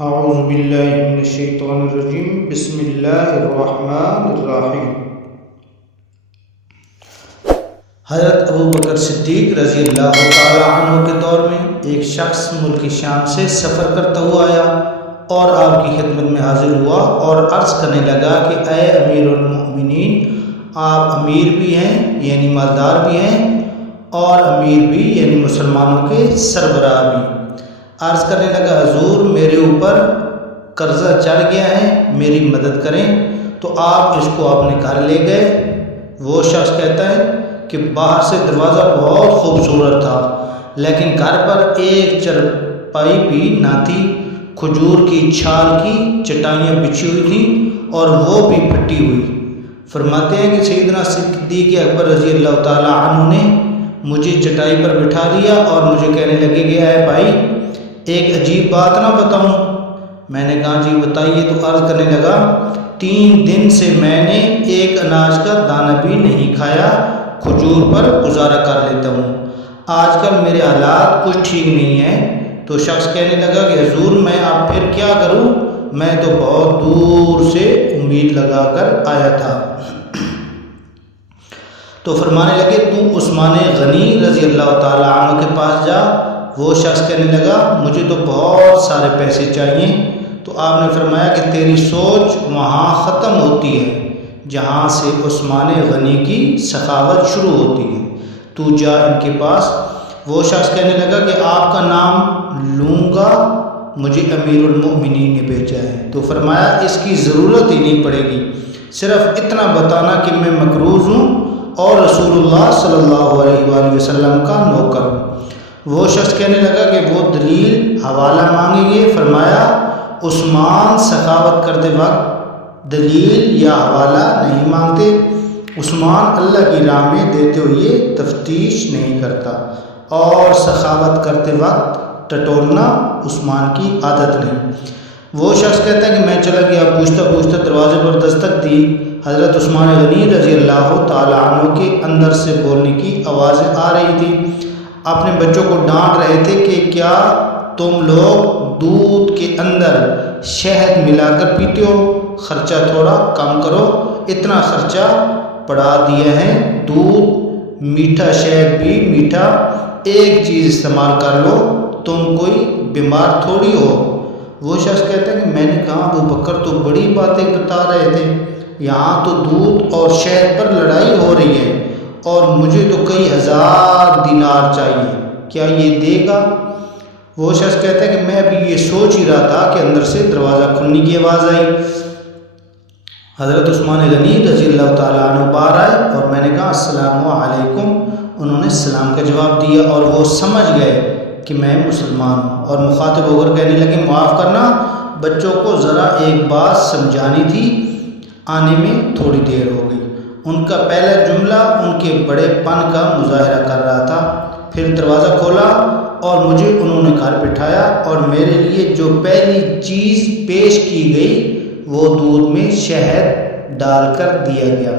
اعوذ باللہ من الشیطان الرجیم بسم اللہ الرحمن الرحیم۔ حضرت ابو بکر صدیق رضی اللہ تعالی عنہ کے دور میں ایک شخص ملک شام سے سفر کرتا ہوا آیا اور آپ کی خدمت میں حاضر ہوا اور عرض کرنے لگا کہ اے امیر المؤمنین، آپ امیر بھی ہیں یعنی مالدار بھی ہیں اور امیر بھی یعنی مسلمانوں کے سربراہ بھی۔ عرض کرنے لگا حضور میرے اوپر قرضہ چڑھ گیا ہے، میری مدد کریں۔ تو آپ اس کو اپنے گھر لے گئے۔ وہ شخص کہتا ہے کہ باہر سے دروازہ بہت خوبصورت تھا لیکن گھر پر ایک چرپائی بھی نہ تھی، کھجور کی چھال کی چٹائیاں بچھی ہوئی تھیں اور وہ بھی پھٹی ہوئی۔ فرماتے ہیں کہ سیدنا صدیق اکبر رضی اللہ تعالی عنہ نے مجھے چٹائی پر بٹھا دیا اور مجھے کہنے لگے کہ اے بھائی ایک عجیب بات نہ بتاؤں؟ میں نے کہا جی بتائیے۔ تو عرض کرنے لگا 3 دن سے میں نے ایک اناج کا دانہ بھی نہیں کھایا، کھجور پر گزارا کر لیتا ہوں، آج کل میرے حالات کچھ ٹھیک نہیں ہیں۔ تو شخص کہنے لگا کہ حضور میں اب پھر کیا کروں، میں تو بہت دور سے امید لگا کر آیا تھا۔ تو فرمانے لگے تو عثمان غنی رضی اللہ تعالی عنہ کے پاس جا۔ وہ شخص کہنے لگا مجھے تو بہت سارے پیسے چاہیے۔ تو آپ نے فرمایا کہ تیری سوچ وہاں ختم ہوتی ہے جہاں سے عثمان غنی کی سخاوت شروع ہوتی ہے، تو جا ان کے پاس۔ وہ شخص کہنے لگا کہ آپ کا نام لوں گا، مجھے امیر المؤمنین نے بھیجا ہے۔ تو فرمایا اس کی ضرورت ہی نہیں پڑے گی، صرف اتنا بتانا کہ میں مقروض ہوں اور رسول اللہ صلی اللہ علیہ وآلہ وسلم کا نوکر ہوں۔ وہ شخص کہنے لگا کہ وہ دلیل حوالہ مانگیں گے۔ فرمایا عثمان سخاوت کرتے وقت دلیل یا حوالہ نہیں مانگتے، عثمان اللہ کی راہ میں دیتے ہوئے تفتیش نہیں کرتا، اور سخاوت کرتے وقت ٹٹولنا عثمان کی عادت نہیں۔ وہ شخص کہتا ہے کہ میں چلا گیا، پوچھتا پوچھتا دروازے پر دستک دی، حضرت عثمان غنی رضی اللہ تعالی عنہ کے اندر سے بولنے کی آوازیں آ رہی تھی۔ اپنے بچوں کو ڈانٹ رہے تھے کہ کیا تم لوگ دودھ کے اندر شہد ملا کر پیتے ہو، خرچہ تھوڑا کم کرو، اتنا خرچہ بڑھا دیا ہے، دودھ میٹھا شہد بھی میٹھا، ایک چیز استعمال کر لو، تم کوئی بیمار تھوڑی ہو۔ وہ شخص کہتا ہے کہ میں نے کہا ابو بکر تو بڑی باتیں بتا رہے تھے، یہاں تو دودھ اور شہد پر لڑائی ہو رہی ہے اور مجھے تو کئی ہزار دینار چاہیے، کیا یہ دے گا؟ وہ شخص کہتا ہے کہ میں ابھی یہ سوچ ہی رہا تھا کہ اندر سے دروازہ کھلنے کی آواز آئی۔ حضرت عثمان غنی رضی اللہ تعالیٰ عنہ باہر آئے اور میں نے کہا السلام علیکم۔ انہوں نے سلام کا جواب دیا اور وہ سمجھ گئے کہ میں مسلمان ہوں، اور مخاطب ہو کر کہنے لگے معاف کرنا، بچوں کو ذرا ایک بات سمجھانی تھی، آنے میں تھوڑی دیر ہو گئی۔ ان کا پہلا جملہ ان کے بڑے پن کا مظاہرہ کر رہا تھا۔ پھر دروازہ کھولا اور مجھے انہوں نے گھر بٹھایا اور میرے لیے جو پہلی چیز پیش کی گئی وہ دودھ میں شہد ڈال کر دیا گیا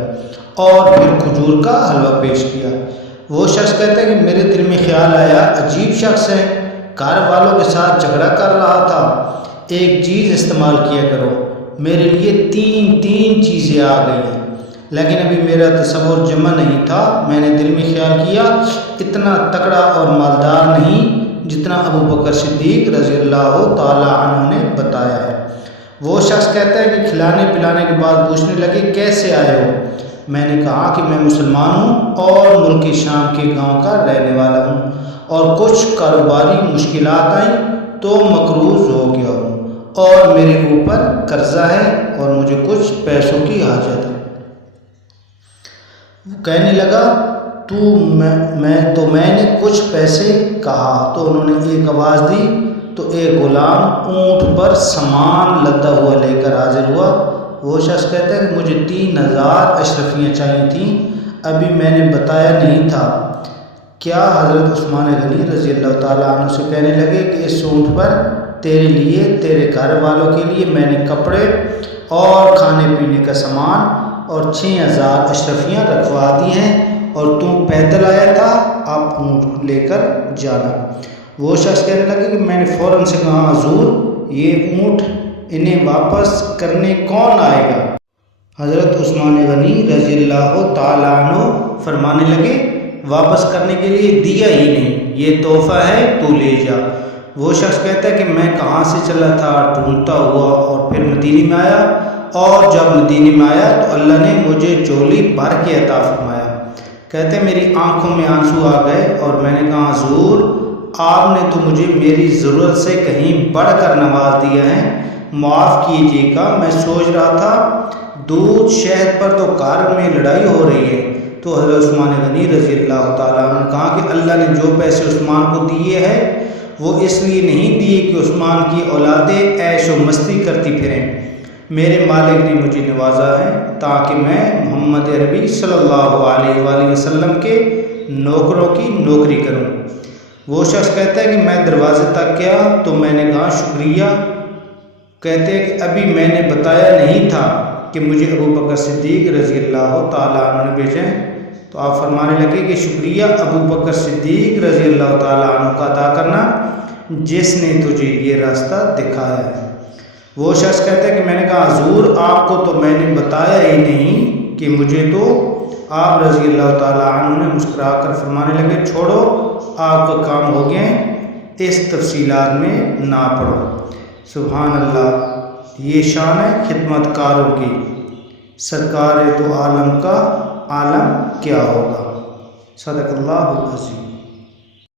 اور پھر کھجور کا حلوہ پیش کیا۔ وہ شخص کہتا ہے کہ میرے دل میں خیال آیا عجیب شخص ہے، گھر والوں کے ساتھ جھگڑا کر رہا تھا، ایک چیز استعمال کیا کرو، میرے لیے 3 چیزیں آ گئی ہیں، لیکن ابھی میرا تصور جمع نہیں تھا۔ میں نے دل میں خیال کیا اتنا تکڑا اور مالدار نہیں جتنا ابو بکر صدیق رضی اللہ تعالی عنہ نے بتایا ہے۔ وہ شخص کہتا ہے کہ کھلانے پلانے کے بعد پوچھنے لگے کیسے آئے ہو؟ میں نے کہا کہ میں مسلمان ہوں اور ملک شام کے گاؤں کا رہنے والا ہوں، اور کچھ کاروباری مشکلات آئیں تو مقروض ہو گیا ہوں اور میرے اوپر قرضہ ہے اور مجھے کچھ پیسوں کی حاجت ہے۔ وہ کہنے لگا میں نے کچھ پیسے کہا تو انہوں نے ایک آواز دی تو ایک غلام اونٹ پر سامان لدا ہوا لے کر حاضر ہوا۔ وہ شخص کہتا ہے کہ مجھے 3000 اشرفیاں چاہیے تھیں، ابھی میں نے بتایا نہیں تھا۔ کیا حضرت عثمان غنی رضی اللہ تعالیٰ عنہ سے کہنے لگے کہ اس اونٹ پر تیرے لیے، تیرے گھر والوں کے لیے میں نے کپڑے اور کھانے پینے کا سامان اور 6000 اشرفیاں رکھوا دی ہیں اور تم پیدل آیا تھا، اب اونٹ لے کر جانا۔ وہ شخص کہنے لگے کہ میں نے فوراً سے کہا حضور یہ اونٹ انہیں واپس کرنے کون آئے گا؟ حضرت عثمان غنی رضی اللہ تعالیٰ عنہ فرمانے لگے واپس کرنے کے لیے دیا ہی نہیں، یہ تحفہ ہے تو لے جا۔ وہ شخص کہتا ہے کہ میں کہاں سے چلا تھا، ڈھونڈتا ہوا اور پھر مدینے میں آیا، اور جب مدینے میں آیا تو اللہ نے مجھے چولی بھر کے عطا فرمایا۔ کہتے ہیں میری آنکھوں میں آنسو آ گئے اور میں نے کہا حضور آپ نے تو مجھے میری ضرورت سے کہیں بڑھ کر نواز دیا ہے، معاف کیجیے گا۔ میں سوچ رہا تھا دودھ شہد پر تو گھر میں لڑائی ہو رہی ہے۔ تو حضرت عثمان غنی رضی اللہ تعالیٰ عنہ نے کہا کہ اللہ نے جو پیسے عثمان کو دیے ہیں وہ اس لیے نہیں دیے کہ عثمان کی اولادیں عیش و مستی کرتی پھریں، میرے مالک نے مجھے نوازا ہے تاکہ میں محمد عربی صلی اللہ علیہ وآلہ وسلم کے نوکروں کی نوکری کروں۔ وہ شخص کہتا ہے کہ میں دروازے تک گیا تو میں نے کہا شکریہ۔ کہتے ہیں کہ ابھی میں نے بتایا نہیں تھا کہ مجھے ابو بکر صدیق رضی اللہ تعالیٰ عنہ نے بھیجا ہے، تو آپ فرمانے لگے کہ شکریہ ابو بکر صدیق رضی اللہ تعالیٰ عنہ کا ادا کرنا جس نے تجھے یہ راستہ دکھایا ہے۔ وہ شخص کہتا ہے کہ میں نے کہا حضور آپ کو تو میں نے بتایا ہی نہیں کہ مجھے تو آپ رضی اللہ تعالیٰ عنہ نے مسکرا کر فرمانے لگے چھوڑو آپ کا کام ہو گیا، اس تفصیلات میں نہ پڑھو۔ سبحان اللہ، یہ شان ہے خدمت کاروں کی، سرکار تو عالم کا عالم کیا ہوگا۔ صدق اللہ العظیم۔